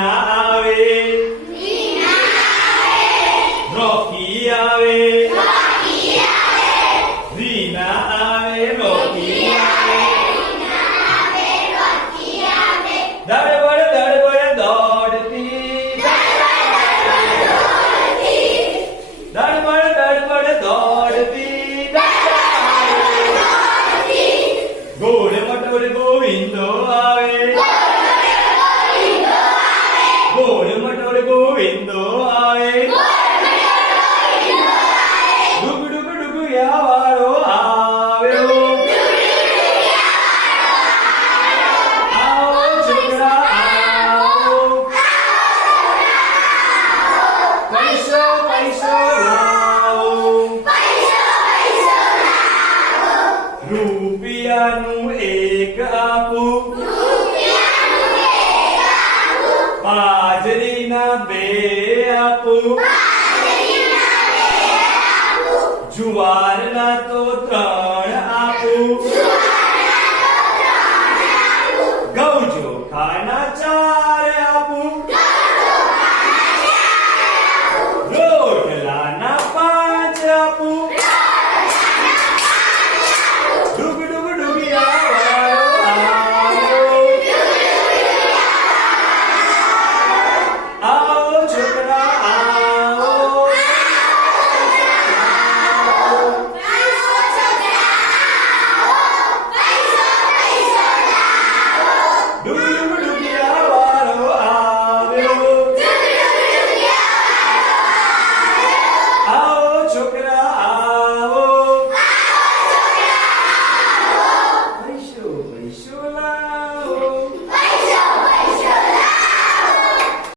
Ah. Nukyanu Ekapu Nukyanu Ekapu Bajarina Beapu Bajarina Beapu Juwarna Totra